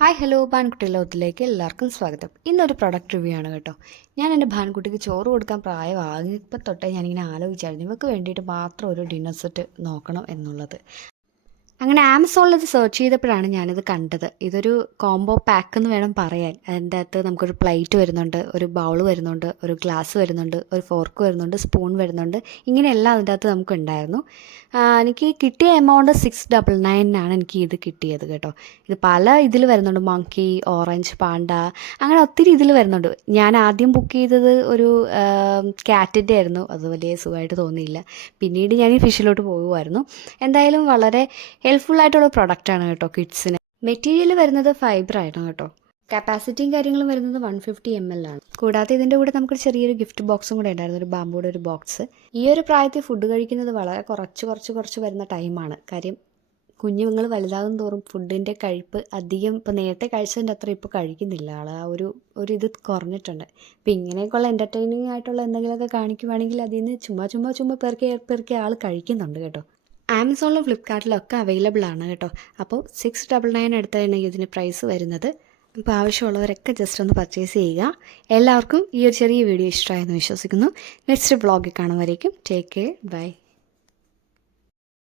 Hi hello ഭാൻകുട്ടി ലോകത്തിലേക്ക് എല്ലാവർക്കും സ്വാഗതം. ഇന്നൊരു പ്രൊഡക്റ്റ് റിവ്യൂ ആണ് കേട്ടോ. ഞാൻ എൻ്റെ ഭാൻകുട്ടിക്ക് ചോറ് കൊടുക്കാൻ പ്രായമായപ്പോൾ തൊട്ടേ ഞാനിങ്ങനെ ആലോചിച്ചായിരുന്നു ഇവർക്ക് വേണ്ടിയിട്ട് മാത്രം ഒരു ഡിന്നർ സെറ്റ് നോക്കണം എന്നുള്ളത്. അങ്ങനെ ആമസോണിൽ ഇത് സെർച്ച് ചെയ്തപ്പോഴാണ് ഞാനിത് കണ്ടത്. ഇതൊരു കോംബോ പാക്ക് എന്ന് വേണം പറയാൻ. അതിൻ്റെ അകത്ത് നമുക്കൊരു പ്ലേറ്റ് വരുന്നുണ്ട്, ഒരു ബൗൾ വരുന്നുണ്ട്, ഒരു ഗ്ലാസ് വരുന്നുണ്ട്, ഒരു ഫോർക്ക് വരുന്നുണ്ട്, സ്പൂൺ വരുന്നുണ്ട്. ഇങ്ങനെയെല്ലാം അതിൻ്റെ അകത്ത് നമുക്കുണ്ടായിരുന്നു. എനിക്ക് കിട്ടിയ എമൗണ്ട് 699 എനിക്ക് ഇത് കിട്ടിയത് കേട്ടോ. ഇത് പല ഇതിൽ വരുന്നുണ്ട്, മങ്കി, ഓറഞ്ച്, പാണ്ട, അങ്ങനെ ഒത്തിരി ഇതിൽ വരുന്നുണ്ട്. ഞാൻ ആദ്യം ബുക്ക് ചെയ്തത് ഒരു ക്യാറ്റിൻ്റെ ആയിരുന്നു. അത് വലിയ സുഖമായിട്ട് തോന്നിയില്ല. പിന്നീട് ഞാൻ ഈ ഫിഷിലോട്ട് പോകുമായിരുന്നു. എന്തായാലും വളരെ ഹെൽപ്ഫുള്ളായിട്ടുള്ള പ്രൊഡക്റ്റാണ് കേട്ടോ കിഡ്സിന്. മെറ്റീരിയൽ വരുന്നത് ഫൈബർ ആയിരുന്നു കേട്ടോ. കപ്പാസിറ്റിയും കാര്യങ്ങളും വരുന്നത് 150 ml ആണ്. കൂടാതെ ഇതിൻ്റെ കൂടെ നമുക്കൊരു ചെറിയൊരു ഗിഫ്റ്റ് ബോക്സും കൂടെ ഉണ്ടായിരുന്നു, ഒരു ബാമ്പൂടെ ഒരു ബോക്സ്. ഈ ഒരു പ്രായത്തിൽ ഫുഡ് കഴിക്കുന്നത് വളരെ കുറച്ച് വരുന്ന ടൈമാണ്. കാര്യം കുഞ്ഞുങ്ങൾ വലുതാകും തോറും ഫുഡിൻ്റെ കഴിപ്പ് അധികം ഇപ്പോൾ നേരത്തെ കഴിച്ചതിൻ്റെ അത്ര ഇപ്പോൾ കഴിക്കുന്നില്ല ആൾ. ആ ഒരു ഇത് കുറഞ്ഞിട്ടുണ്ട്. അപ്പോൾ ഇങ്ങനെയൊക്കെയുള്ള എൻ്റർടൈനിങ് ആയിട്ടുള്ള എന്തെങ്കിലുമൊക്കെ കാണിക്കുവാണെങ്കിൽ അതിൽ നിന്ന് ചുമ്മാ പെറുക്കി ആൾ കഴിക്കുന്നുണ്ട് കേട്ടോ. ആമസോണിലും ഫ്ലിപ്കാർട്ടിലൊക്കെ അവൈലബിൾ ആണ് കേട്ടോ. അപ്പോൾ 699 അടുത്താണ് ഇതിന് പ്രൈസ് വരുന്നത്. അപ്പോൾ ആവശ്യമുള്ളവരൊക്കെ ജസ്റ്റ് ഒന്ന് പർച്ചേസ് ചെയ്യുക. എല്ലാവർക്കും ഈ ഒരു ചെറിയ വീഡിയോ ഇഷ്ടമായെന്ന് വിശ്വസിക്കുന്നു. നെക്സ്റ്റ് വ്ളോഗിൽ കാണും വരേക്കും ടേക്ക് കെയർ, ബൈ.